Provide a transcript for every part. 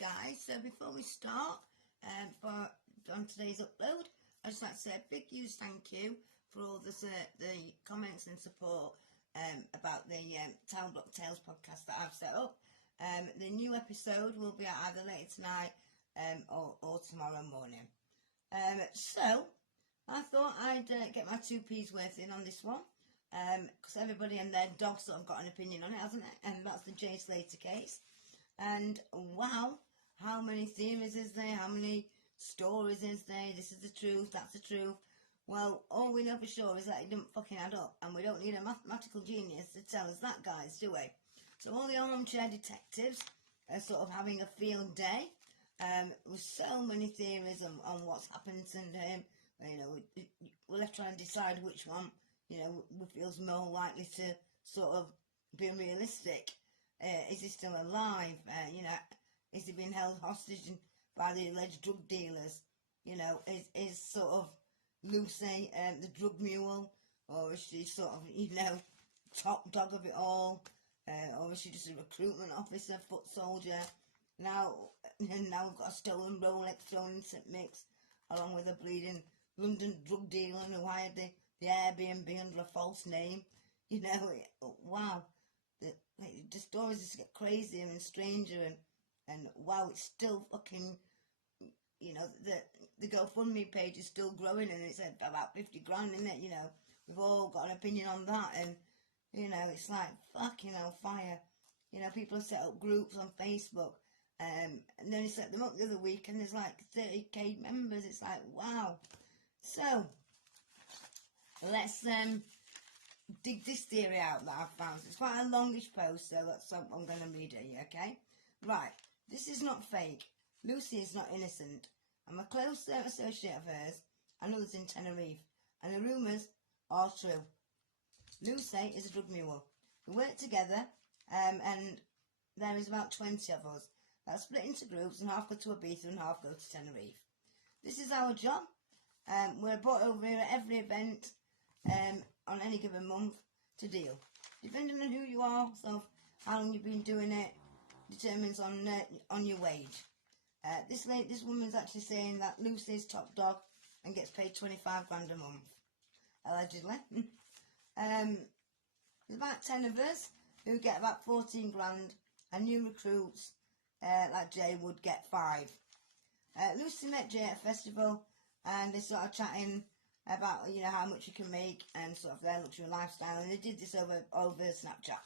Hi guys, so before we start on today's upload, I'd just like to say a big huge thank you for all the comments and support about the Town Block Tales podcast that I've set up. The new episode will be out either later tonight or tomorrow morning. So I thought I'd get my 2p's worth in on this one, because everybody and their dog sort of got an opinion on it, hasn't it? And that's the J Slater case. And wow, how many theories is there? How many stories is there? This is the truth, that's the truth. Well, all we know for sure is that it didn't fucking add up, and we don't need a mathematical genius to tell us that, guys, do we? So all the armchair detectives are sort of having a field day, with so many theories on what's happened to him. You know, we're left trying to decide which one, you know, feels more likely to sort of be realistic. Is he still alive? You know, is he being held hostage by the alleged drug dealers? You know, is sort of Lucy the drug mule, or is she sort of, you know, top dog of it all, or is she just a recruitment officer, foot soldier? Now we've got a stolen Rolex thrown into the mix, along with a bleeding London drug dealer who hired the Airbnb under a false name. You know, wow. The stories just get crazier and stranger, and wow, it's still fucking, you know, the GoFundMe page is still growing, and it's about 50 grand, isn't it? You know, we've all got an opinion on that, and, you know, it's like fucking hellfire. You know, people have set up groups on Facebook, and then they set them up the other week, and there's like 30k members. It's like, wow. So, let's dig this theory out that I've found. It's quite a longish post, so that's what I'm going to read it, okay? Right, this is not fake. Lucy is not innocent. I'm a close associate of hers and others in Tenerife, and the rumours are true. Lucy is a drug mule. We work together, and there is about 20 of us that are split into groups, and half go to Ibiza and half go to Tenerife. This is our job. We're brought over here at every event, on any given month to deal. Depending on who you are, so how long you've been doing it, determines on your wage. This woman's actually saying that Lucy's top dog and gets paid 25 grand a month, allegedly. There's about 10 of us who get about 14 grand, and new recruits like Jay would get 5. Lucy met Jay at a festival, and they started chatting about, you know, how much you can make and sort of their luxury lifestyle, and they did this over Snapchat.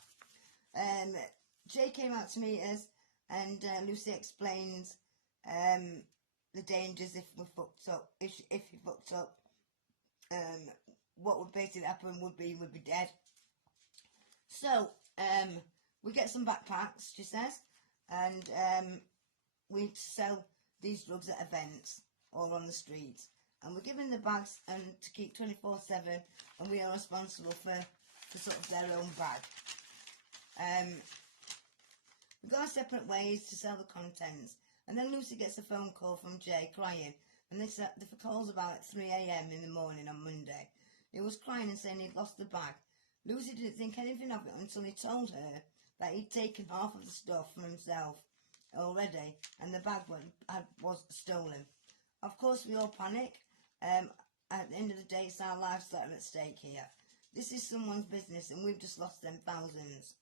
Jay came out to meet us, and Lucy explains the dangers if we fucked up. If he fucked up, what would basically happen would be we'd be dead. So we get some backpacks, she says, and we sell these drugs at events or on the streets. And we're given the bags and to keep 24/7, and we are responsible for sort of their own bag. We go our separate ways to sell the contents, and then Lucy gets a phone call from Jay crying, and the call's about 3 a.m. in the morning on Monday. He was crying and saying he'd lost the bag. Lucy didn't think anything of it until he told her that he'd taken half of the stuff for himself already, and the bag was stolen. Of course, we all panic. At the end of the day, it's our lives that are at stake here. This is someone's business, and we've just lost them thousands.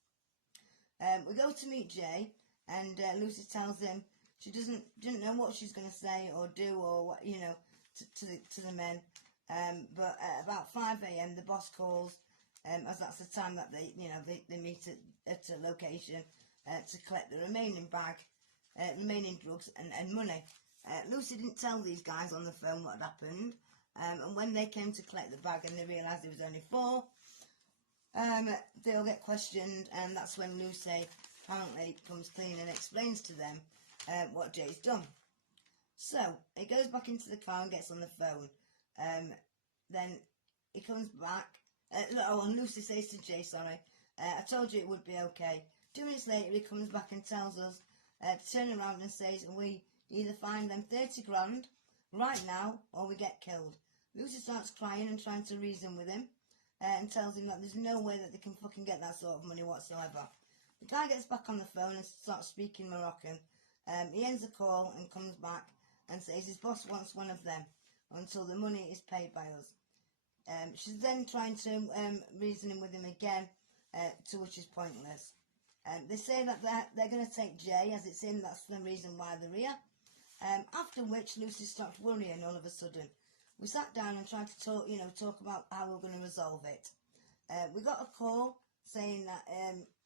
We go to meet Jay, and Lucy tells him she didn't know what she's going to say or do, or what, you know, to the men. But at about 5 a.m, the boss calls, as that's the time that they meet at a location to collect the remaining bag, remaining drugs and money. Lucy didn't tell these guys on the phone what had happened, and when they came to collect the bag and they realised there was only 4, they all get questioned, and that's when Lucy apparently comes clean and explains to them what Jay's done. So he goes back into the car and gets on the phone. Then he comes back. And Lucy says to Jay, sorry, I told you it would be okay. 2 minutes later, he comes back and tells us to turn around and says, we either find them 30 grand right now, or we get killed. Lucy starts crying and trying to reason with him, and tells him that there's no way that they can fucking get that sort of money whatsoever. The guy gets back on the phone and starts speaking Moroccan, He ends the call and comes back and says his boss wants one of them until the money is paid by us. She's then trying to reason with him again, to which is pointless. They say that they're going to take Jay, as it's in, that's the reason why they're here. After which Lucy stopped worrying all of a sudden. We sat down and tried to talk about how we're going to resolve it. We got a call saying that,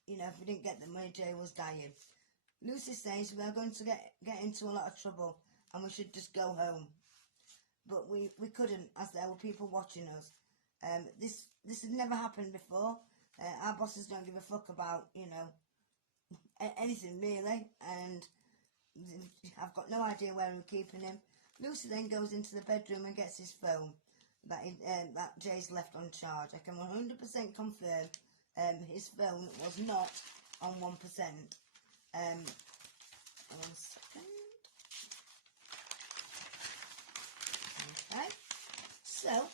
if we didn't get the money, Jay was dying. Lucy says we are going to get into a lot of trouble and we should just go home. But we couldn't, as there were people watching us. This had never happened before. Our bosses don't give a fuck about, anything really. And I've got no idea where we're keeping him. Lucy then goes into the bedroom and gets his phone that Jay's left on charge. I can 100% confirm his phone was not on 1%. 1 second. Okay. So,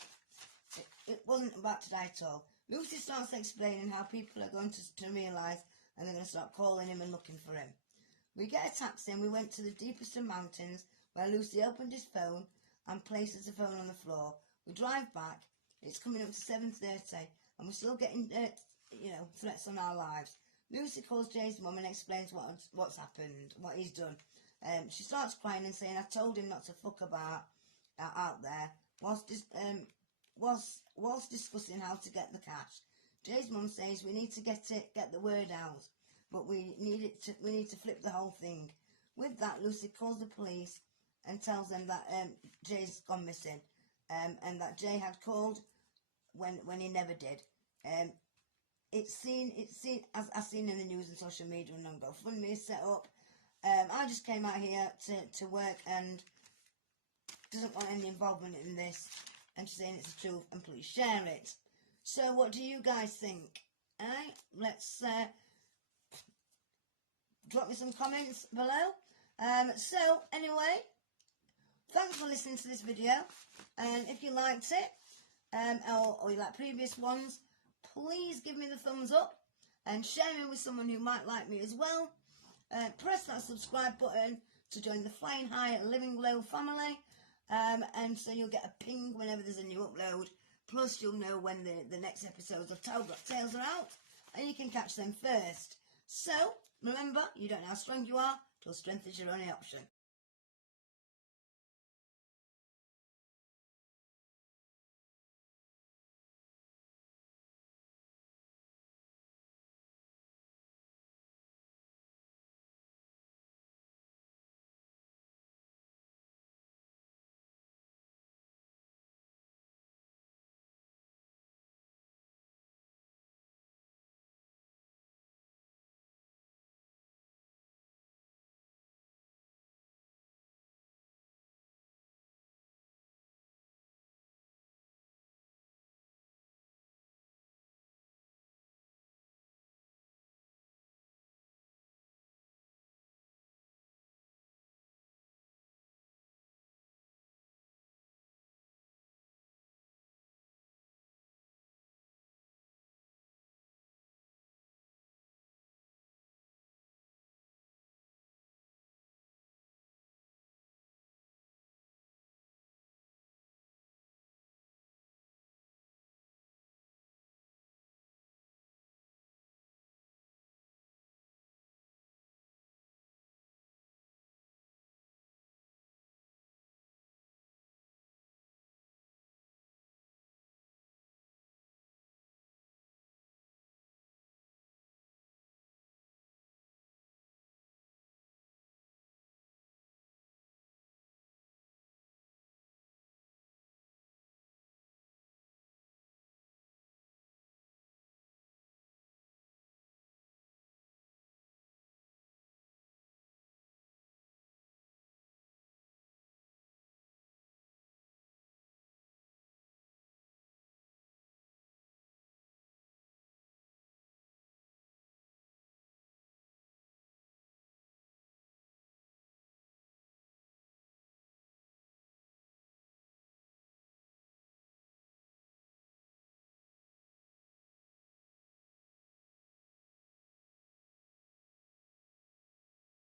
it wasn't about to die at all. Lucy starts explaining how people are going to realise and they're going to start calling him and looking for him. We get a taxi and we went to the deepest of mountains where Lucy opened his phone and places the phone on the floor. We drive back. It's coming up to 7:30 and we're still getting, threats on our lives. Lucy calls Jay's mum and explains what's happened, what he's done. She starts crying and saying, I told him not to fuck about out there whilst discussing how to get the cash. Jay's mum says we need to get the word out, but we need to flip the whole thing. With that, Lucy calls the police and tells them that Jay's gone missing, and that Jay had called when he never did. It's seen as I've seen in the news and social media, and on GoFundMe is set up. I just came out here to work and doesn't want any involvement in this, and she's saying it's the truth and please share it. So what do you guys think? Let's drop me some comments below. So anyway, thanks for listening to this video, and if you liked it or you like previous ones, please give me the thumbs up and share me with someone who might like me as well. Press that subscribe button to join the Flying High Living Low family, and so you'll get a ping whenever there's a new upload. Plus you'll know when the next episodes of Black Tales are out, and you can catch them first. So remember, you don't know how strong you are till strength is your only option.